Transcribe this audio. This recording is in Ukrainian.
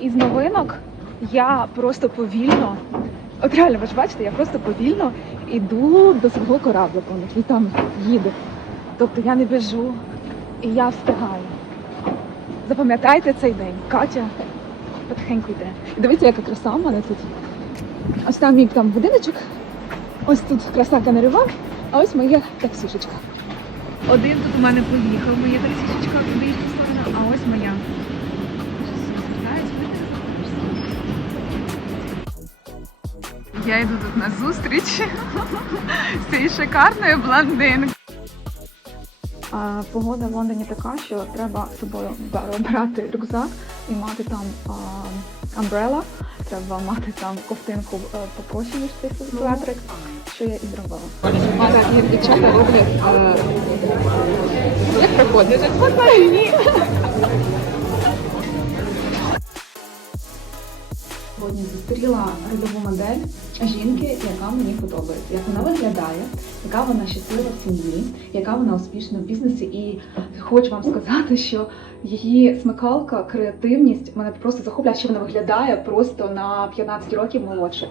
із новинок я просто повільно, от реально, ви ж бачите, я просто повільно йду до свого кораблика, який там їде. Тобто я не біжу і я встигаю. Запам'ятайте цей день. Катя потихеньку йде. І дивіться, яка краса в мене тут. Ось там мій там будиночок. Ось тут краса канарював, а ось моя таксішечка. Один тут у мене поїхав, моя таксішечка в іншу сторону, а ось моя. Я йду тут на зустріч з цією шикарною блондинкою. А, погода в Лондоні така, що треба з собою бра- брати рюкзак і мати там а, амбрела. Треба мати там ковтинку е, попроще, ніж цей светрик, що я і зробила. Дівчата роблять. Як проходить? Сьогодні зустріла рольову модель жінки, яка мені подобається, як вона виглядає, яка вона щаслива в сім'ї, яка вона успішна в бізнесі. І хочу вам сказати, що її смикалка, креативність мене просто захопляє, що вона виглядає просто на 15 років молодше.